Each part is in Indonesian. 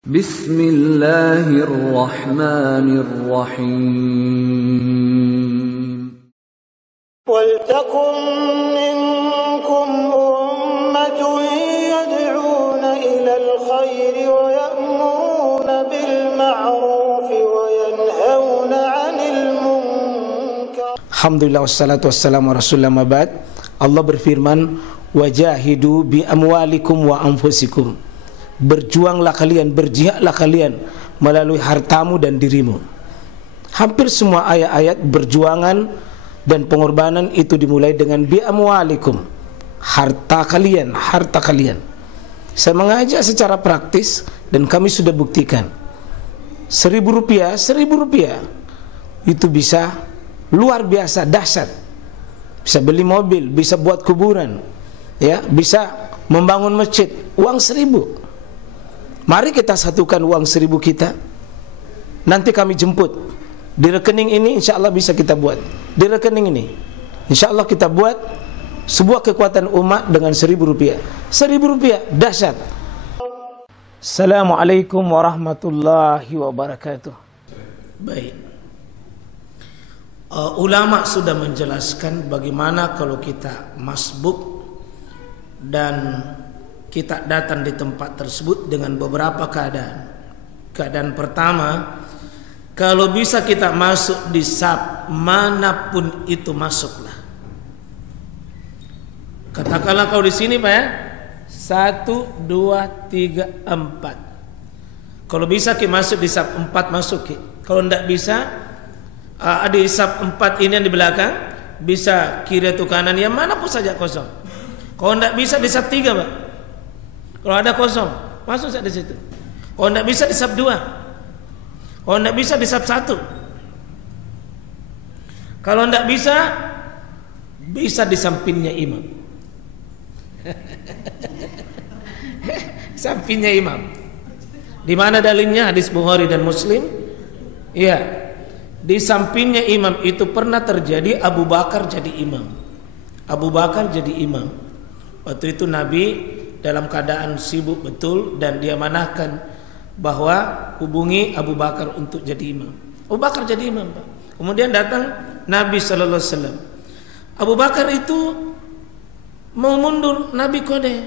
Bismillahirrahmanirrahim. Waltakum minkum ummatun yad'una ilal khairi wa ya'muruna bil ma'rufi wa yanhauna 'anil munkar. Alhamdulillah wassalatu wassalamu ala rasulillah mabad. Allah berfirman, wajahidu bi amwalikum wa anfusikum. Berjuanglah kalian, berjihadlah kalian melalui hartamu dan dirimu. Hampir semua ayat-ayat berjuangan dan pengorbanan itu dimulai dengan bi amwalikum, harta kalian, harta kalian. Saya mengajak secara praktis dan kami sudah buktikan. Rp1.000 itu bisa luar biasa dahsyat. Bisa beli mobil, bisa buat kuburan, ya, bisa membangun masjid. Uang 1.000. Mari kita satukan uang 1.000 kita. Nanti kami jemput di rekening ini, insya Allah bisa kita buat. Di rekening ini, insya Allah kita buat sebuah kekuatan umat dengan Rp1.000. Rp1.000 dahsyat. Assalamualaikum warahmatullahi wabarakatuh. Baik. Ulama sudah menjelaskan bagaimana kalau kita masbuk dan kita datang di tempat tersebut dengan beberapa keadaan. Keadaan pertama, kalau bisa kita masuk di saf manapun itu masuklah. Katakanlah kalau di sini Pak ya, 1, 2, 3, 4. Kalau bisa kita masuk di saf 4 masuk. Kalau tidak bisa, di saf 4 ini yang di belakang, bisa kiri atau kanan, yang mana pun saja kosong. Kalau tidak bisa di saf 3 Pak. Kalau ada kosong, masuk saja di situ. Kalau tidak bisa di saf 2. Kalau tidak bisa di saf 1. Kalau tidak bisa, bisa di sampingnya imam. Sampingnya imam. Di mana dalilnya? Hadis Bukhari dan Muslim. Iya. Di sampingnya imam itu pernah terjadi Abu Bakar jadi imam. Abu Bakar jadi imam. Waktu itu Nabi dalam keadaan sibuk betul dan dia manahkan bahwa hubungi Abu Bakar untuk jadi imam. Abu Bakar jadi imam Pak. Kemudian datang Nabi sallallahu alaihi wasallam. Abu Bakar itu mau mundur, Nabi kode.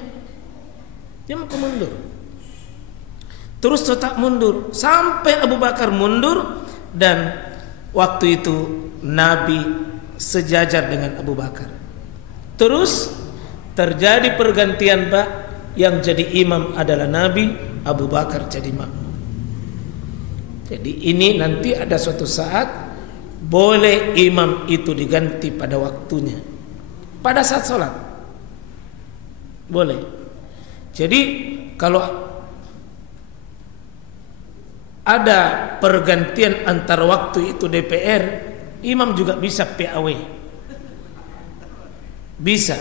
Dia mau mundur. Terus tetap mundur sampai Abu Bakar mundur, dan waktu itu Nabi sejajar dengan Abu Bakar. Terus terjadi pergantian Pak. Yang jadi imam adalah Nabi, Abu Bakar jadi makmum. Jadi ini nanti ada suatu saat boleh imam itu diganti pada waktunya, pada saat sholat boleh. Jadi kalau ada pergantian antar waktu itu DPR, imam juga bisa PAW. Bisa.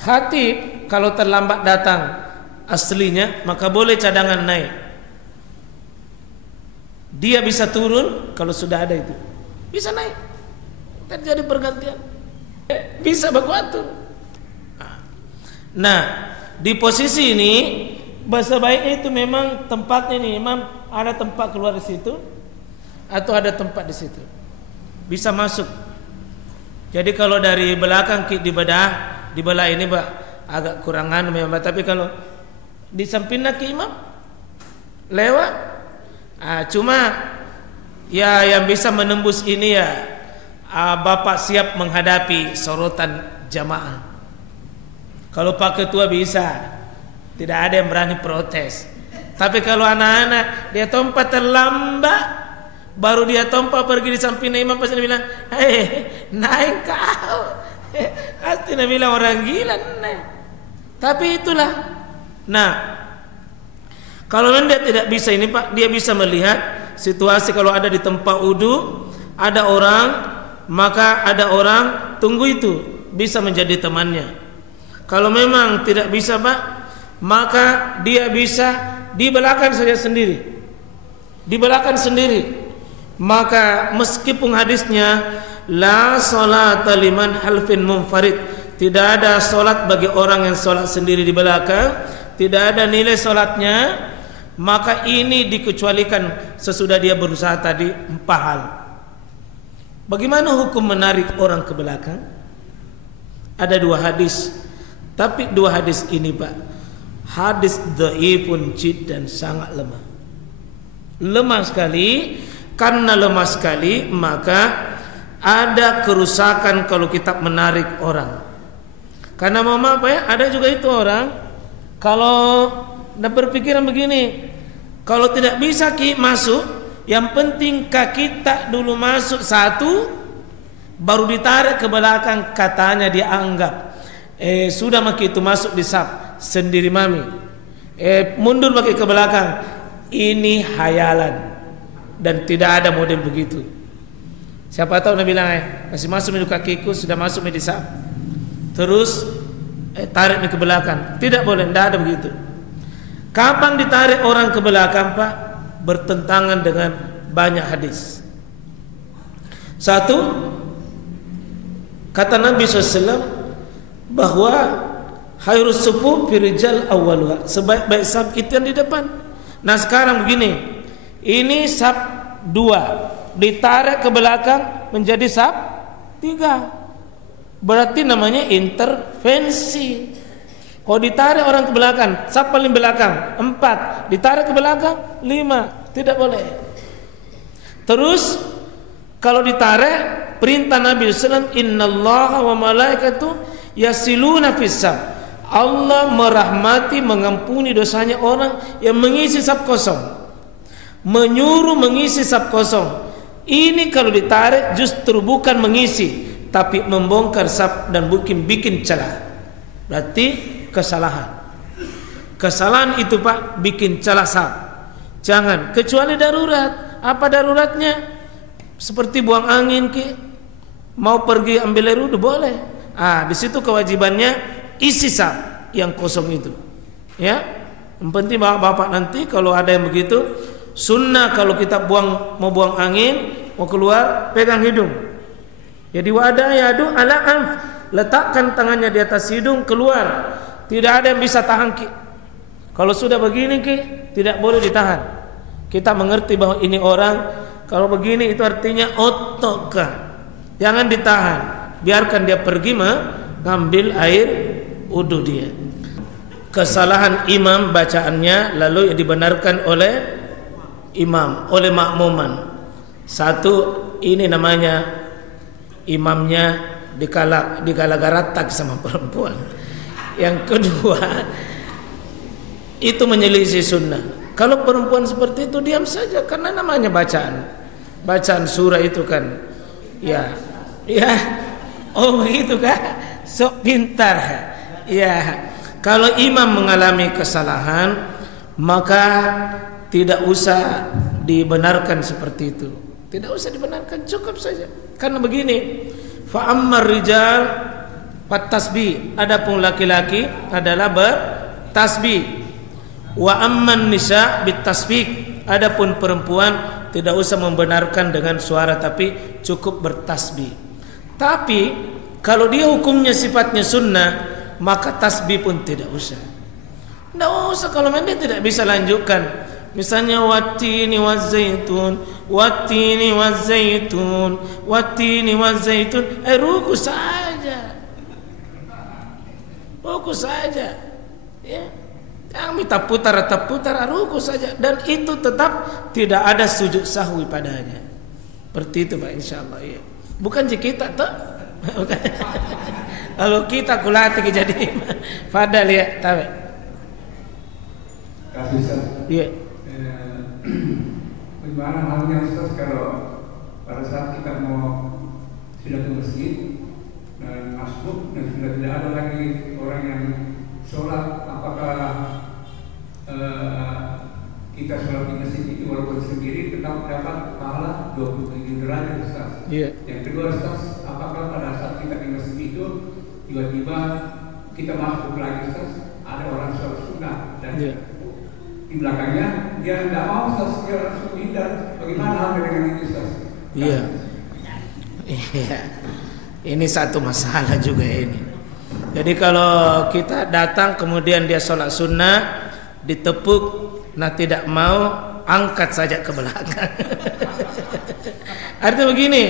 Khatib kalau terlambat datang aslinya, maka boleh cadangan naik. Dia bisa turun kalau sudah ada itu. Bisa naik. Terjadi pergantian. Bisa berkuatu. Nah, di posisi ini bahasa baiknya itu memang tempatnya nih, imam ada tempat keluar di situ atau ada tempat di situ. Bisa masuk. Jadi kalau dari belakang di belah ini Pak agak kurangan memang, tapi kalau di sampingnya ke imam lewat, cuma ya yang bisa menembus ini ya Bapak siap menghadapi sorotan jamaah. Kalau Pak Ketua bisa, tidak ada yang berani protes. Tapi kalau anak-anak dia tompa terlambat, baru dia tompa pergi di samping imam, pasti dia bilang, hei naik kau. Pasti dia bilang orang gila nih. Tapi itulah. Nah, kalau dia tidak bisa ini Pak, dia bisa melihat situasi. Kalau ada di tempat wudu, ada orang, maka ada orang tunggu itu, bisa menjadi temannya. Kalau memang tidak bisa Pak, maka dia bisa di belakang saja sendiri. Di belakang sendiri. Maka meskipun hadisnya la salata liman halfin munfarid, tidak ada solat bagi orang yang solat sendiri di belakang, tidak ada nilai solatnya. maka ini dikecualikan sesudah dia berusaha tadi 4 hal. Bagaimana hukum menarik orang ke belakang? Ada 2 hadis, tapi 2 hadis ini Pak, hadis dhaifun jiddan, sangat lemah. Lemah sekali. Karena lemah sekali, maka ada kerusakan kalau kita menarik orang. Karena apa ya, ada juga itu orang kalau berpikiran begini, kalau tidak bisa masuk, yang penting kaki tak dulu masuk satu, baru ditarik ke belakang, katanya dia anggap sudah maki itu masuk di saf sendiri mami, mundur maki ke belakang. Ini hayalan dan tidak ada model begitu. Siapa tahu Nabi bilang masih masuk di kakiku, sudah masuk di saf, terus tarik ke belakang. Tidak boleh, tidak ada begitu. Kapan ditarik orang ke belakang Pak? Bertentangan dengan banyak hadis. Satu, kata Nabi SAW bahwa khairus sufuh firijal awwaluha, sebaik-baik saf itu yang di depan. Nah sekarang begini, ini saf 2 ditarik ke belakang menjadi saf 3, berarti namanya intervensi. Kalau ditarik orang ke belakang, saf paling belakang 4, ditarik ke belakang 5, tidak boleh. Terus kalau ditarik, perintah Nabi SAW, innallaha wa malaikatu yasiluna fis saf, Allah merahmati, mengampuni dosanya orang yang mengisi saf kosong, menyuruh mengisi saf kosong. Ini kalau ditarik justru bukan mengisi, tapi membongkar saf dan bikin celah. Berarti kesalahan. Kesalahan itu Pak, bikin celah saf. Jangan, kecuali darurat. Apa daruratnya? Seperti buang angin mau pergi ambil air wudhu boleh. Di situ kewajibannya isi saf yang kosong itu. Ya, yang penting bapak nanti kalau ada yang begitu, sunnah kalau kita mau buang angin, mau keluar, pegang hidung. Jadi wadah yadu ala anf, letakkan tangannya di atas hidung, keluar. Tidak ada yang bisa tahan Kalau sudah begini tidak boleh ditahan. Kita mengerti bahwa ini orang kalau begini itu artinya otoka. Jangan ditahan, biarkan dia pergi mengambil air wudu dia. Kesalahan imam bacaannya lalu dibenarkan oleh imam, oleh makmuman. Satu, ini namanya imamnya digalak-garatak sama perempuan. Yang kedua, itu menyelisih sunnah. Kalau perempuan seperti itu diam saja, karena namanya bacaan surah itu kan, ya, oh begitu kah? Sok pintar, ya. Kalau imam mengalami kesalahan, maka tidak usah dibenarkan seperti itu. Tidak usah dibenarkan, cukup saja. Karena begini, fa ammar rijal fatasbih, adapun laki-laki adalah bertasbih. Wa amman nisa bitasbih, adapun perempuan tidak usah membenarkan dengan suara tapi cukup bertasbih. Tapi kalau dia hukumnya sifatnya sunnah, maka tasbih pun tidak usah. Tidak usah kalau memang dia tidak bisa lanjutkan. Misalnya watini wazaitun, watini wazaitun, watini wazaitun, ruku saja. Ruku saja. Ya. Yang minta putar, ruku saja, dan itu tetap tidak ada sujud sahwi padanya. Seperti itu Pak, insyaallah ya. Bukan kita toh. Kalau kita kulatih jadi fadal ya, tahu. Kasih Ustaz. Iya. Bagaimana halnya Ustaz kalau pada saat kita mau sudah ke masjid dan masuk dan sudah tidak ada lagi orang yang sholat, apakah kita sholat di masjid itu walaupun sendiri tetap dapat pahala 27 derajat Ustaz? Iya. Yang kedua Ustaz, apakah pada saat kita di masjid itu tiba-tiba kita masuk lagi Ustaz, ada orang sholat sunnah dan di belakangnya dia tidak mau Ustaz, dia langsung hindar. Bagaimana halnya dengan itu Ustaz? Iya. Ini satu masalah juga ini. Jadi kalau kita datang kemudian dia sholat sunnah, ditepuk, Nah tidak mau, angkat saja ke belakang. Artinya begini,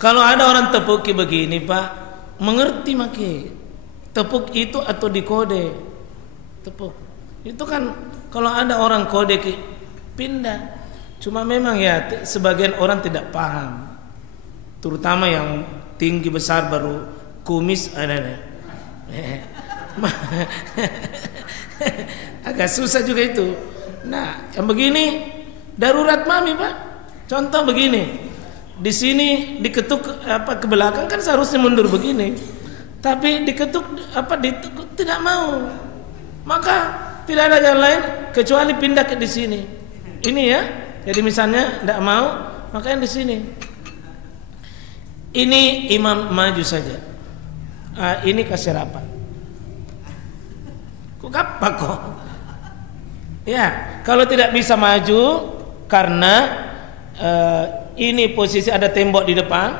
kalau ada orang tepuki begini Pak, mengerti maki tepuk itu atau dikode tepuk itu kan. Kalau ada orang kode pindah, cuma memang ya sebagian orang tidak paham, terutama yang tinggi besar baru kumis ada. Agak susah juga itu. Nah, yang begini darurat mami Pak. Contoh begini, di sini diketuk ke belakang kan seharusnya mundur begini, tapi diketuk tidak mau, maka tidak ada jalan lain kecuali pindah ke di sini. Ini ya. Jadi misalnya tidak mau, makanya di sini. Ini imam maju saja. Ini kasih rapat. Kok apa kok? Ya, kalau tidak bisa maju karena ini posisi ada tembok di depan,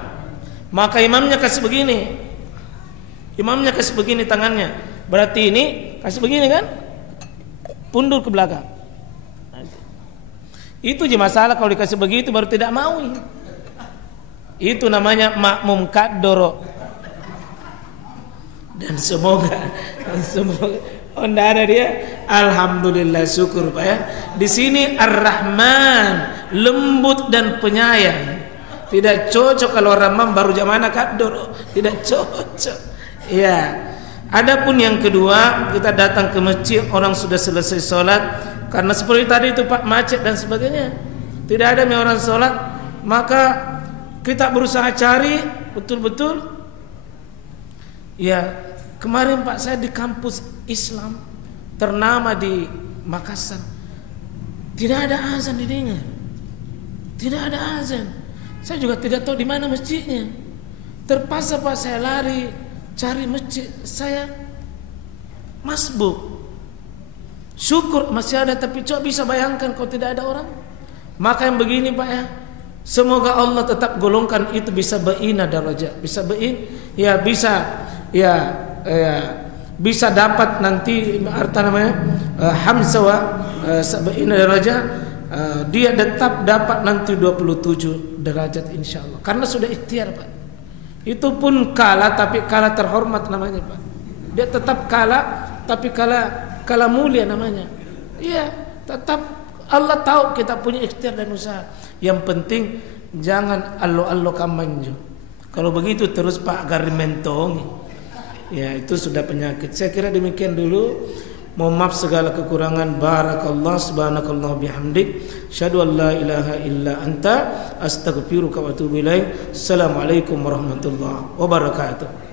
maka imamnya kasih begini. Imamnya kasih begini tangannya. Berarti ini kasih begini kan? Pundur ke belakang. Itu je masalah kalau dikasih begitu baru tidak mau. Itu namanya makmum kadoro. Dan semoga tidak ada dia. Alhamdulillah, syukur Pak ya. Di sini Ar-Rahman, lembut dan penyayang. Tidak cocok kalau Rahman baru zamana kadoro, tidak cocok. Ya. Adapun yang kedua, kita datang ke masjid, orang sudah selesai sholat, karena seperti tadi itu Pak, macet dan sebagainya, tidak ada orang sholat, maka kita berusaha cari betul-betul. Ya, kemarin Pak saya di kampus Islam ternama di Makassar, tidak ada azan didengar, tidak ada azan. Saya juga tidak tahu di mana masjidnya. Terpaksa Pak saya lari cari masjid, saya masbuk. Syukur masih ada, tapi coba bisa bayangkan kalau tidak ada orang. Maka yang begini Pak ya, semoga Allah tetap golongkan itu bisa baina darajat, bisa ya bisa bisa dapat nanti hamsa wa baina darajat, dia tetap dapat nanti 27 derajat insyaallah, karena sudah ikhtiar Pak. Itu pun kalah, tapi kalah terhormat namanya Pak. Dia tetap kalah, tapi kalah mulia namanya. Iya, tetap Allah tahu kita punya ikhtiar dan usaha. Yang penting jangan allo kamanjo. Kalau begitu terus Pak agar mentongi. Ya, itu sudah penyakit. Saya kira demikian dulu. Mohon maaf segala kekurangan. Barakallah, subhanakallah bihamdik, syahadu an la ilaha illa anta, astaghfiruka wa atubu ilaik. Assalamualaikum warahmatullahi wabarakatuh.